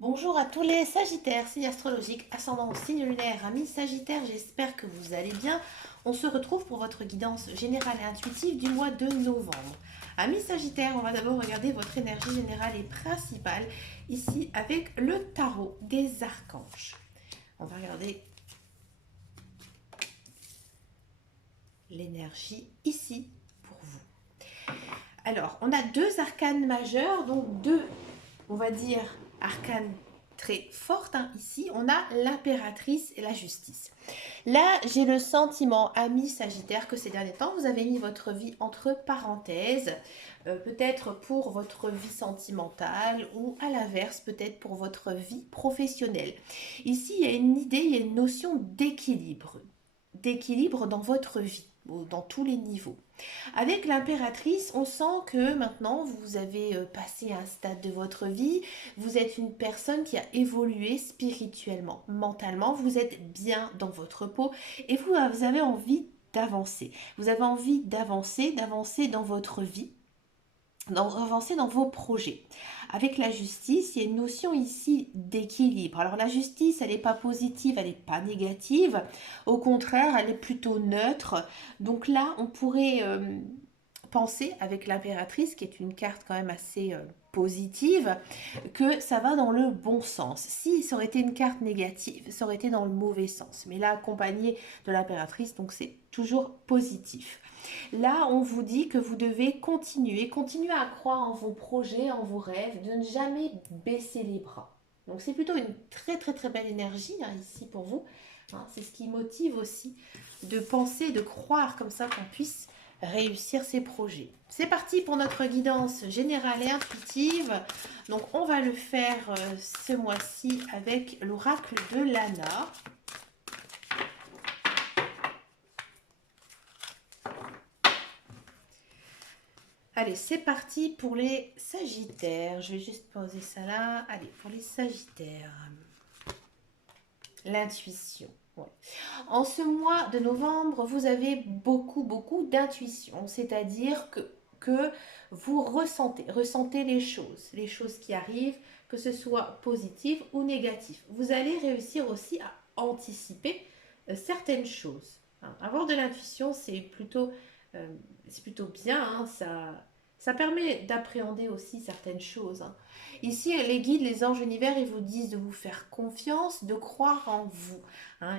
Bonjour à tous les Sagittaires, signe astrologique, ascendant, signe lunaire, amis Sagittaires, j'espère que vous allez bien. On se retrouve pour votre guidance générale et intuitive du mois de novembre. Amis Sagittaires, on va d'abord regarder votre énergie générale et principale ici avec le tarot des archanges. On va regarder l'énergie ici pour vous. Alors, on a deux arcanes majeures, donc deux, on va dire, arcanes très fortes. Ici, on a l'impératrice et la justice. Là, j'ai le sentiment, ami Sagittaire, que ces derniers temps, vous avez mis votre vie entre parenthèses, peut-être pour votre vie sentimentale ou à l'inverse, peut-être pour votre vie professionnelle. Ici, il y a une idée, il y a une notion d'équilibre dans votre vie, dans tous les niveaux. Avec l'impératrice, on sent que maintenant vous avez passé un stade de votre vie, vous êtes une personne qui a évolué spirituellement, mentalement, vous êtes bien dans votre peau et vous avez envie d'avancer. Vous avez envie d'avancer dans votre vie, d'avancer dans vos projets. Avec la justice, il y a une notion ici d'équilibre. Alors la justice, elle n'est pas positive, elle n'est pas négative. Au contraire, elle est plutôt neutre. Donc là, on pourrait penser avec l'impératrice, qui est une carte quand même assez positive, que ça va dans le bon sens. Si ça aurait été une carte négative, ça aurait été dans le mauvais sens. Mais là, accompagné de l'impératrice, donc c'est toujours positif. Là, on vous dit que vous devez continuer à croire en vos projets, en vos rêves, de ne jamais baisser les bras. Donc c'est plutôt une très très très belle énergie ici pour vous. C'est ce qui motive aussi de penser, de croire comme ça qu'on puisse réussir ses projets. C'est parti pour notre guidance générale et intuitive. Donc on va le faire ce mois-ci avec l'oracle de Lana. Allez, c'est parti pour les Sagittaires. Je vais juste poser ça là. Allez, pour les Sagittaires. L'intuition. Ouais. En ce mois de novembre, vous avez beaucoup d'intuition. C'est-à-dire que vous ressentez les choses qui arrivent, que ce soit positif ou négatif. Vous allez réussir aussi à anticiper certaines choses. Avoir de l'intuition, euh, c'est plutôt bien. Ça permet d'appréhender aussi certaines choses. Ici, les guides, les anges univers, ils vous disent de vous faire confiance, de croire en vous.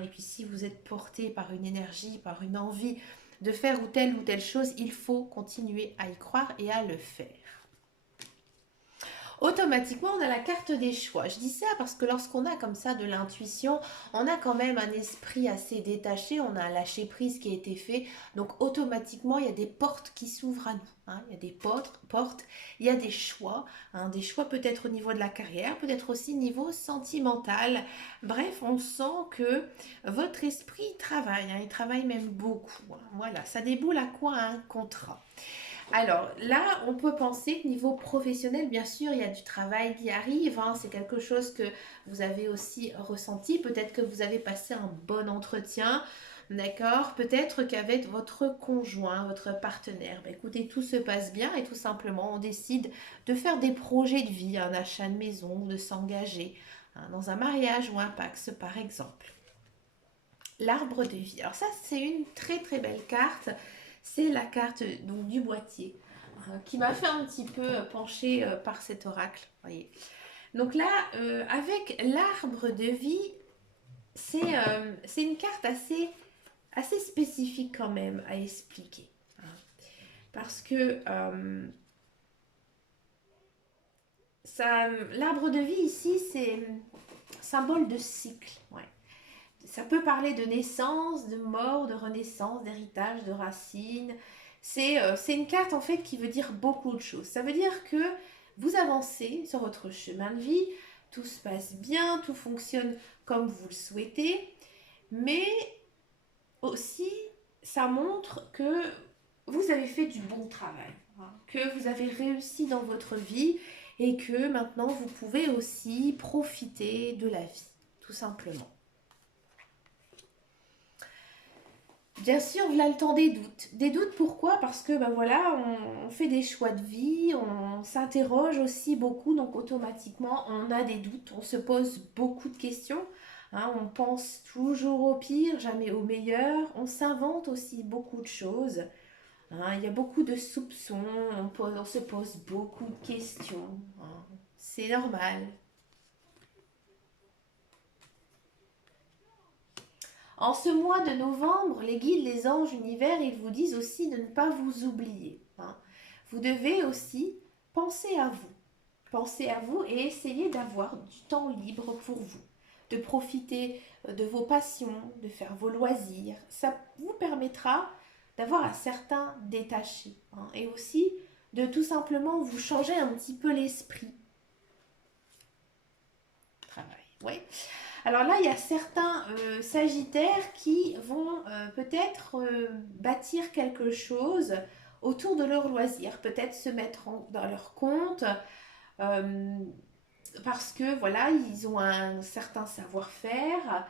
Et puis si vous êtes porté par une énergie, par une envie de faire ou telle chose, il faut continuer à y croire et à le faire. Automatiquement, on a la carte des choix. Je dis ça parce que lorsqu'on a comme ça de l'intuition, on a quand même un esprit assez détaché, on a un lâcher prise qui a été fait. Donc automatiquement, il y a des portes qui s'ouvrent à nous. Il y a des portes, il y a des choix peut-être au niveau de la carrière, peut-être aussi au niveau sentimental. Bref, on sent que votre esprit travaille, il travaille même beaucoup. Voilà, ça déboule à quoi? Un contrat. Alors là, on peut penser que niveau professionnel, bien sûr, il y a du travail qui arrive. C'est quelque chose que vous avez aussi ressenti. Peut-être que vous avez passé un bon entretien. D'accord. Peut-être qu'avec votre conjoint, votre partenaire, écoutez, tout se passe bien et tout simplement, on décide de faire des projets de vie, un achat de maison, de s'engager dans un mariage ou un Pacs, par exemple. L'arbre de vie. Alors ça, c'est une très très belle carte. C'est la carte donc, du boîtier qui m'a fait un petit peu pencher par cet oracle. Voyez. Donc là, avec l'arbre de vie, c'est une carte assez spécifique quand même à expliquer. Parce que l'arbre de vie ici, c'est symbole de cycle. Ouais. Ça peut parler de naissance, de mort, de renaissance, d'héritage, de racines. C'est une carte en fait qui veut dire beaucoup de choses. Ça veut dire que vous avancez sur votre chemin de vie, tout se passe bien, tout fonctionne comme vous le souhaitez, mais aussi ça montre que vous avez fait du bon travail, que vous avez réussi dans votre vie et que maintenant vous pouvez aussi profiter de la vie, tout simplement. Bien sûr, voilà le temps des doutes. Des doutes pourquoi? Parce que ben voilà, on fait des choix de vie, on s'interroge aussi beaucoup, donc automatiquement on a des doutes, on se pose beaucoup de questions, hein, on pense toujours au pire, jamais au meilleur, on s'invente aussi beaucoup de choses, hein, il y a beaucoup de soupçons, on se pose beaucoup de questions, hein, c'est normal. En ce mois de novembre, les guides, les anges, l'univers, ils vous disent aussi de ne pas vous oublier, hein. Vous devez aussi penser à vous. Pensez à vous et essayez d'avoir du temps libre pour vous, de profiter de vos passions, de faire vos loisirs. Ça vous permettra d'avoir un certain détaché, hein, et aussi de tout simplement vous changer un petit peu l'esprit. Travail, oui. Alors là, il y a certains sagittaires qui vont peut-être bâtir quelque chose autour de leur loisir, peut-être se mettre dans leur compte, euh, parce que voilà, ils ont un certain savoir-faire,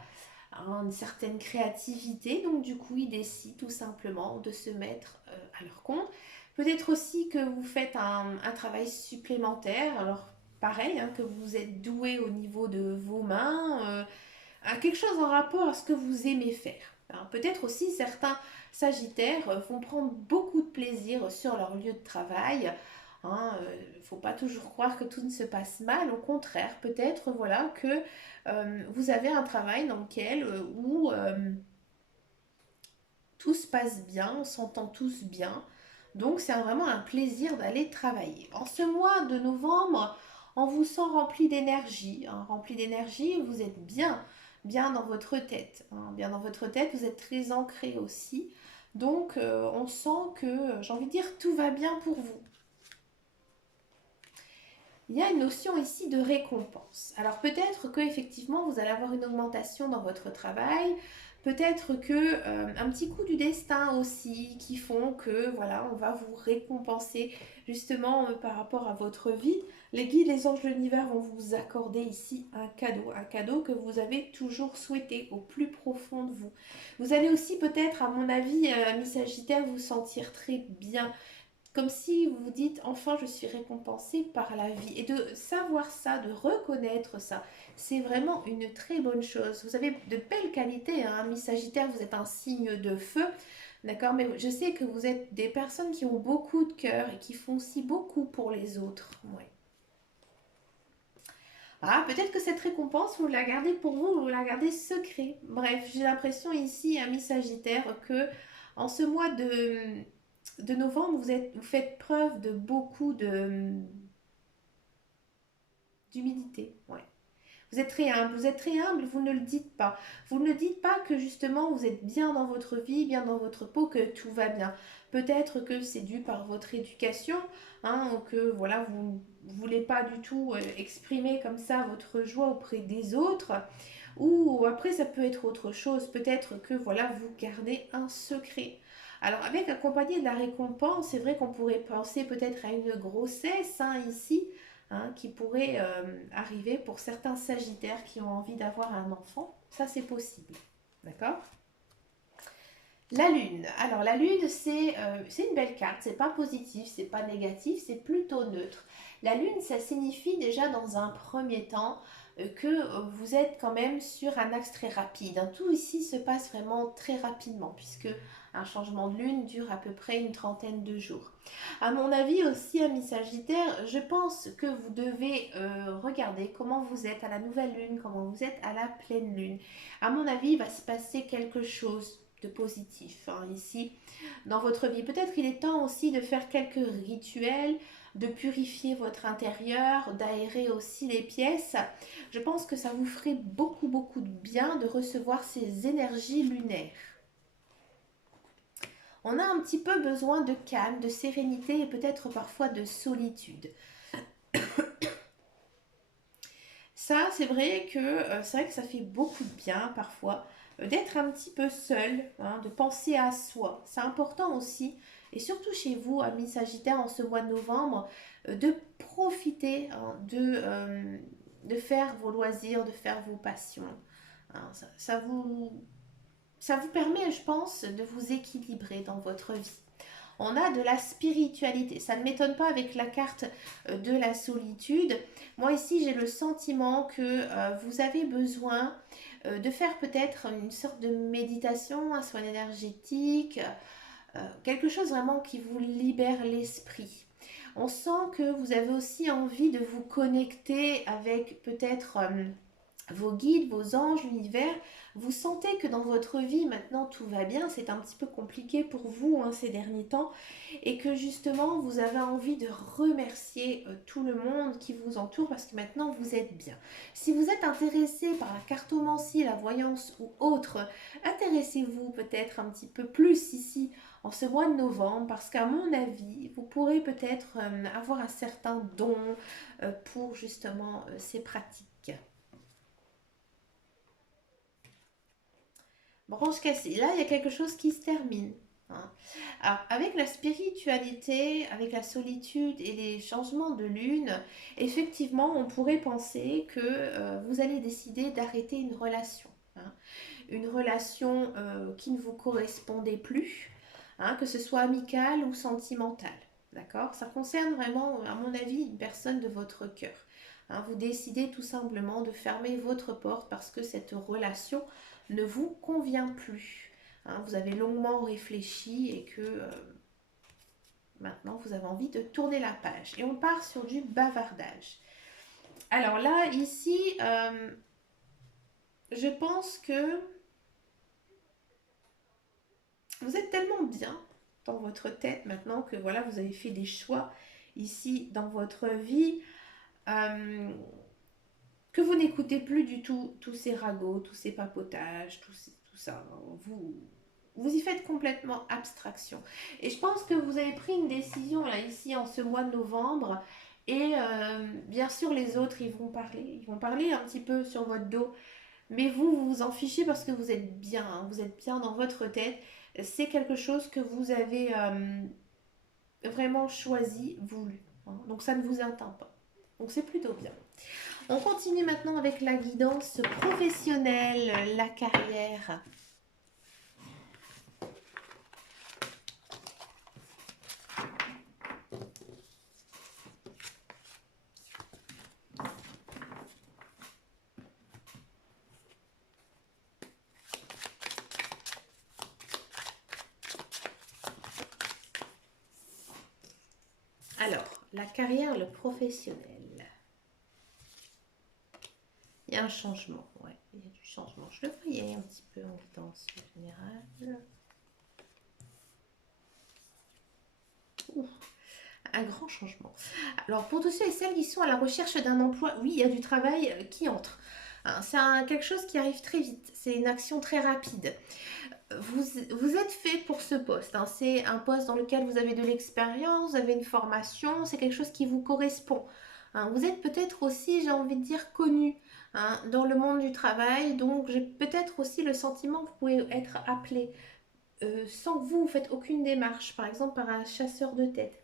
hein, une certaine créativité, donc du coup, ils décident tout simplement de se mettre à leur compte. Peut-être aussi que vous faites un travail supplémentaire, alors pareil, hein, que vous êtes doué au niveau de vos mains, quelque chose en rapport à ce que vous aimez faire. Alors, peut-être aussi certains sagittaires vont prendre beaucoup de plaisir sur leur lieu de travail. Il ne faut pas toujours croire que tout ne se passe mal. Au contraire, peut-être voilà que vous avez un travail dans lequel où tout se passe bien, on s'entend tous bien. Donc c'est vraiment un plaisir d'aller travailler. En ce mois de novembre, on vous sent rempli d'énergie, hein, rempli d'énergie, vous êtes bien, bien dans votre tête, hein, bien dans votre tête, vous êtes très ancré aussi. Donc on sent que, j'ai envie de dire, tout va bien pour vous. Il y a une notion ici de récompense. Alors peut-être que effectivement vous allez avoir une augmentation dans votre travail, peut-être que un petit coup du destin aussi qui font que voilà, on va vous récompenser justement par rapport à votre vie. Les guides, les anges de l'univers vont vous accorder ici un cadeau que vous avez toujours souhaité au plus profond de vous. Vous allez aussi peut-être, à mon avis, mi-sagittaire, vous sentir très bien, comme si vous vous dites enfin je suis récompensé par la vie. Et de savoir ça, de reconnaître ça, c'est vraiment une très bonne chose. Vous avez de belles qualités, hein, Miss Sagittaire, vous êtes un signe de feu, d'accord? Mais je sais que vous êtes des personnes qui ont beaucoup de cœur et qui font aussi beaucoup pour les autres. Ouais. Ah, peut-être que cette récompense, vous la gardez pour vous, vous la gardez secret. Bref, j'ai l'impression ici, Ami Sagittaire, que en ce mois de novembre, vous faites preuve de beaucoup d'humilité. Ouais. vous êtes très humble, vous ne le dites pas. Vous ne dites pas que justement vous êtes bien dans votre vie, bien dans votre peau, que tout va bien. Peut-être que c'est dû par votre éducation, hein, ou que voilà, vous ne voulez pas du tout exprimer comme ça votre joie auprès des autres. Ou après, ça peut être autre chose. Peut-être que voilà, vous gardez un secret. Alors, avec accompagné de la récompense, c'est vrai qu'on pourrait penser peut-être à une grossesse, hein, ici, hein, qui pourrait arriver pour certains sagittaires qui ont envie d'avoir un enfant. Ça, c'est possible. D'accord? La lune. Alors, la lune, c'est une belle carte. C'est pas positif, c'est pas négatif, c'est plutôt neutre. La lune, ça signifie déjà dans un premier temps que vous êtes quand même sur un axe très rapide, hein. Tout ici se passe vraiment très rapidement puisque un changement de lune dure à peu près une trentaine de jours. À mon avis aussi, amis Sagittaire, je pense que vous devez regarder comment vous êtes à la nouvelle lune, comment vous êtes à la pleine lune. À mon avis, il va se passer quelque chose de positif, hein, ici dans votre vie. Peut-être qu'il est temps aussi de faire quelques rituels, de purifier votre intérieur, d'aérer aussi les pièces. Je pense que ça vous ferait beaucoup beaucoup de bien de recevoir ces énergies lunaires. On a un petit peu besoin de calme, de sérénité et peut-être parfois de solitude. Ça, c'est vrai que ça fait beaucoup de bien parfois d'être un petit peu seul, hein, de penser à soi. C'est important aussi, et surtout chez vous, amis Sagittaire, en ce mois de novembre, de profiter, hein, de faire vos loisirs, de faire vos passions. Hein, ça vous ça vous permet, je pense, de vous équilibrer dans votre vie. On a de la spiritualité. Ça ne m'étonne pas avec la carte de la solitude. Moi ici, j'ai le sentiment que vous avez besoin de faire peut-être une sorte de méditation, un soin énergétique, quelque chose vraiment qui vous libère l'esprit. On sent que vous avez aussi envie de vous connecter avec peut-être vos guides, vos anges, l'univers. Vous sentez que dans votre vie maintenant tout va bien, c'est un petit peu compliqué pour vous ces derniers temps, et que justement vous avez envie de remercier tout le monde qui vous entoure parce que maintenant vous êtes bien. Si vous êtes intéressé par la cartomancie, la voyance ou autre, intéressez-vous peut-être un petit peu plus ici en ce mois de novembre, parce qu'à mon avis, vous pourrez peut-être avoir un certain don pour justement ces pratiques. Branche cassée. Là, il y a quelque chose qui se termine. Hein. Alors, avec la spiritualité, avec la solitude et les changements de lune, effectivement, on pourrait penser que vous allez décider d'arrêter une relation. Hein. Une relation qui ne vous correspondait plus, hein, que ce soit amicale ou sentimentale. D'accord? Ça concerne vraiment, à mon avis, une personne de votre cœur. Hein, vous décidez tout simplement de fermer votre porte parce que cette relation ne vous convient plus. Hein, vous avez longuement réfléchi et que maintenant vous avez envie de tourner la page. Et on part sur du bavardage. Alors là, ici, je pense que vous êtes tellement bien dans votre tête maintenant que voilà, vous avez fait des choix ici dans votre vie, euh, que vous n'écoutez plus du tout tous ces ragots, tous ces papotages, tout ça. Vous y faites complètement abstraction. Et je pense que vous avez pris une décision là ici en ce mois de novembre. Et bien sûr les autres ils vont parler. Ils vont parler un petit peu sur votre dos. Mais vous vous en fichez parce que vous êtes bien. Hein, vous êtes bien dans votre tête. C'est quelque chose que vous avez vraiment choisi, voulu. Hein, donc ça ne vous atteint pas. Donc c'est plutôt bien. On continue maintenant avec la guidance professionnelle, la carrière. Alors, la carrière, le professionnel. Il y a un changement, ouais, il y a du changement. Je le voyais un petit peu en guidance générale. Ouh, un grand changement. Alors, pour tous ceux et celles qui sont à la recherche d'un emploi, oui, il y a du travail qui entre. Hein, c'est quelque chose qui arrive très vite. C'est une action très rapide. Vous êtes fait pour ce poste. Hein. C'est un poste dans lequel vous avez de l'expérience, vous avez une formation, c'est quelque chose qui vous correspond. Hein. Vous êtes peut-être aussi, j'ai envie de dire, connu dans le monde du travail. Donc, j'ai peut-être aussi le sentiment que vous pouvez être appelé sans que vous faites aucune démarche, par exemple par un chasseur de tête.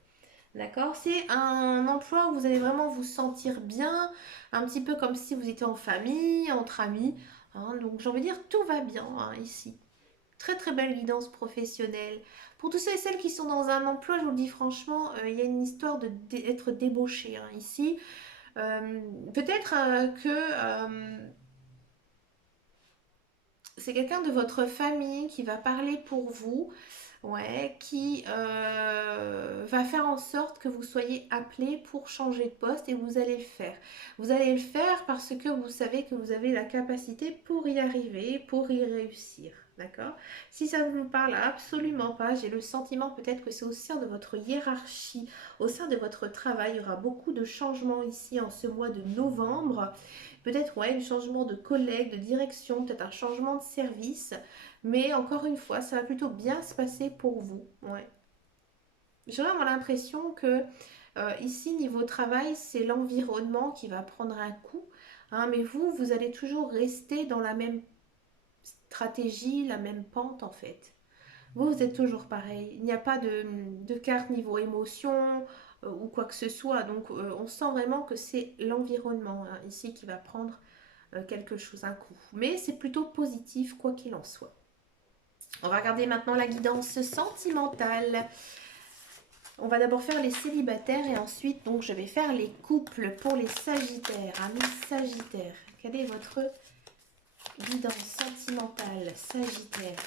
D'accord? C'est un emploi où vous allez vraiment vous sentir bien, un petit peu comme si vous étiez en famille, entre amis. Hein. Donc, j'ai envie de dire, tout va bien ici. Très très belle guidance professionnelle. Pour tous ceux et celles qui sont dans un emploi, je vous le dis franchement, il y a une histoire d'être débauché ici. Peut-être que c'est quelqu'un de votre famille qui va parler pour vous, ouais, qui va faire en sorte que vous soyez appelé pour changer de poste et vous allez le faire. Vous allez le faire parce que vous savez que vous avez la capacité pour y arriver, pour y réussir. D'accord? Si ça ne vous parle absolument pas, j'ai le sentiment peut-être que c'est au sein de votre hiérarchie, au sein de votre travail, il y aura beaucoup de changements ici en ce mois de novembre. Peut-être ouais, un changement de collègue, de direction, peut-être un changement de service. Mais encore une fois, ça va plutôt bien se passer pour vous. Ouais. J'ai vraiment l'impression que ici, niveau travail, c'est l'environnement qui va prendre un coup. Hein, mais vous allez toujours rester dans la même stratégie, la même pente en fait. Vous êtes toujours pareil. Il n'y a pas de carte niveau émotion ou quoi que ce soit. Donc on sent vraiment que c'est l'environnement ici qui va prendre quelque chose, un coup. Mais c'est plutôt positif quoi qu'il en soit. On va regarder maintenant la guidance sentimentale. On va d'abord faire les célibataires et ensuite, donc, je vais faire les couples pour les sagittaires. Amis sagittaires, quelle est votre guidance sentimentale, sagittaire?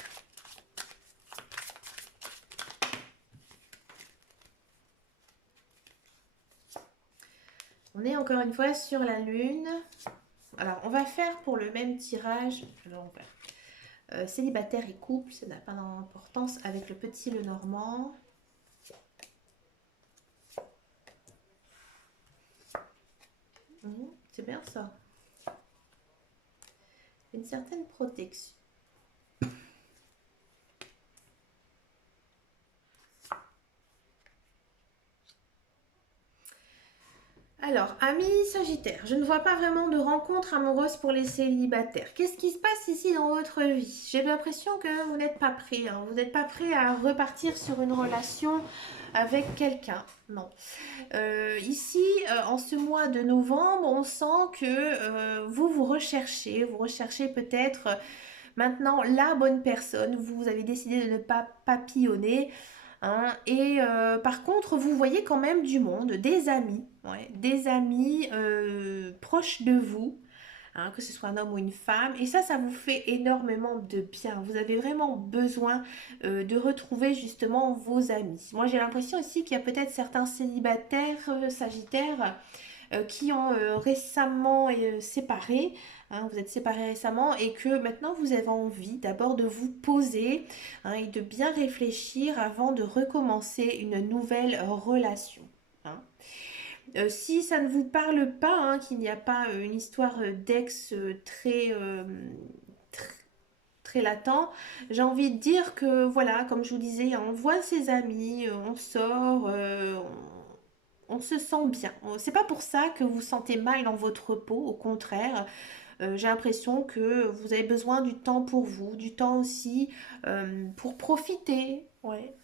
On est encore une fois sur la lune. Alors, on va faire pour le même tirage. Alors, on va célibataire et couple, ça n'a pas d'importance avec le petit le normand. C'est bien ça. Une certaine protection. Alors, amis Sagittaire, je ne vois pas vraiment de rencontre amoureuse pour les célibataires. Qu'est-ce qui se passe ici dans votre vie? J'ai l'impression que vous n'êtes pas prêt. Vous n'êtes pas prêt à repartir sur une relation avec quelqu'un. Non. Ici, en ce mois de novembre, on sent que vous recherchez. Vous recherchez peut-être maintenant la bonne personne. Vous avez décidé de ne pas papillonner. Hein, et par contre, vous voyez quand même du monde, des amis, ouais, des amis proches de vous, hein, que ce soit un homme ou une femme. Et ça vous fait énormément de bien. Vous avez vraiment besoin de retrouver justement vos amis. Moi, j'ai l'impression aussi qu'il y a peut-être certains célibataires sagittaires qui ont récemment séparé. Hein, vous êtes séparés récemment et que maintenant vous avez envie d'abord de vous poser, hein, et de bien réfléchir avant de recommencer une nouvelle relation. Hein. Si ça ne vous parle pas, hein, qu'il n'y a pas une histoire d'ex très, très latent, j'ai envie de dire que voilà, comme je vous disais, on voit ses amis, on sort, on se sent bien. C'est pas pour ça que vous vous sentez mal dans votre peau, au contraire. J'ai l'impression que vous avez besoin du temps pour vous, du temps aussi pour profiter. Ouais.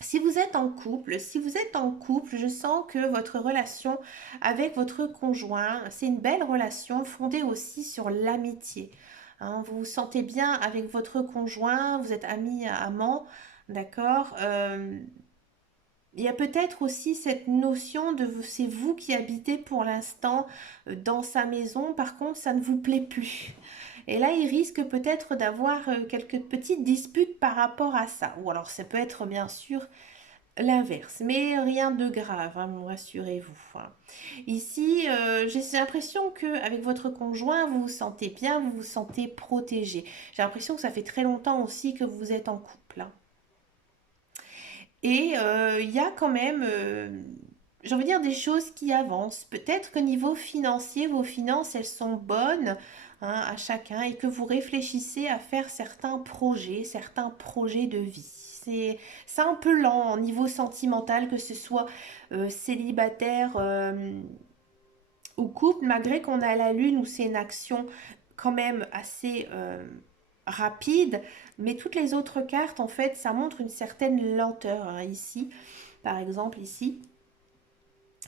Si vous êtes en couple, je sens que votre relation avec votre conjoint, c'est une belle relation fondée aussi sur l'amitié. Hein, vous vous sentez bien avec votre conjoint, vous êtes amis, amants, d'accord. Il y a peut-être aussi cette notion de c'est vous qui habitez pour l'instant dans sa maison, par contre ça ne vous plaît plus. Et là, il risque peut-être d'avoir quelques petites disputes par rapport à ça. Ou alors ça peut être bien sûr l'inverse, mais rien de grave, hein, rassurez-vous. Hein. Ici, j'ai l'impression qu'avec votre conjoint, vous vous sentez bien, vous vous sentez protégé. J'ai l'impression que ça fait très longtemps aussi que vous êtes en couple. Hein. Et il y a quand même, j'ai envie de dire, des choses qui avancent. Peut-être qu'au niveau financier, vos finances, elles sont bonnes, hein, à chacun et que vous réfléchissez à faire certains projets de vie. C'est un peu lent au niveau sentimental, que ce soit célibataire ou couple, malgré qu'on a la lune où c'est une action quand même assez rapide, mais toutes les autres cartes, en fait, ça montre une certaine lenteur, hein, ici, par exemple, ici.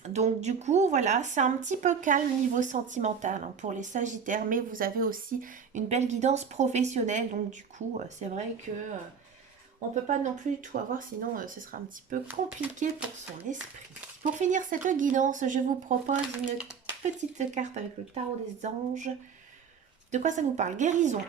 Donc du coup, voilà, c'est un petit peu calme niveau sentimental, hein, pour les Sagittaires, mais vous avez aussi une belle guidance professionnelle, donc du coup, c'est vrai que on peut pas non plus tout avoir, sinon ce sera un petit peu compliqué pour son esprit. Pour finir cette guidance, je vous propose une petite carte avec le tarot des anges. De quoi ça nous parle? Guérison.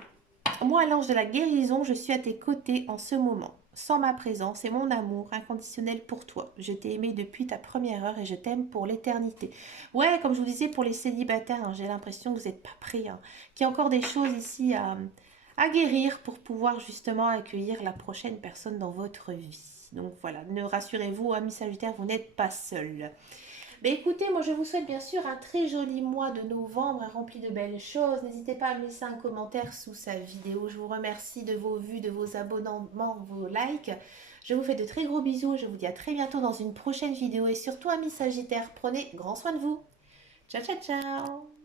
Moi, l'ange de la guérison, je suis à tes côtés en ce moment. Sans ma présence et mon amour inconditionnel pour toi. Je t'ai aimé depuis ta première heure et je t'aime pour l'éternité. Ouais, comme je vous disais, pour les célibataires, hein, j'ai l'impression que vous n'êtes pas prêts. Hein, qu'il y a encore des choses ici à guérir pour pouvoir justement accueillir la prochaine personne dans votre vie. Donc voilà, ne rassurez-vous, amis Sagittaires, vous n'êtes pas seuls. Mais écoutez, moi je vous souhaite bien sûr un très joli mois de novembre rempli de belles choses. N'hésitez pas à me laisser un commentaire sous sa vidéo. Je vous remercie de vos vues, de vos abonnements, vos likes. Je vous fais de très gros bisous. Je vous dis à très bientôt dans une prochaine vidéo. Et surtout, amis Sagittaires, prenez grand soin de vous. Ciao, ciao, ciao!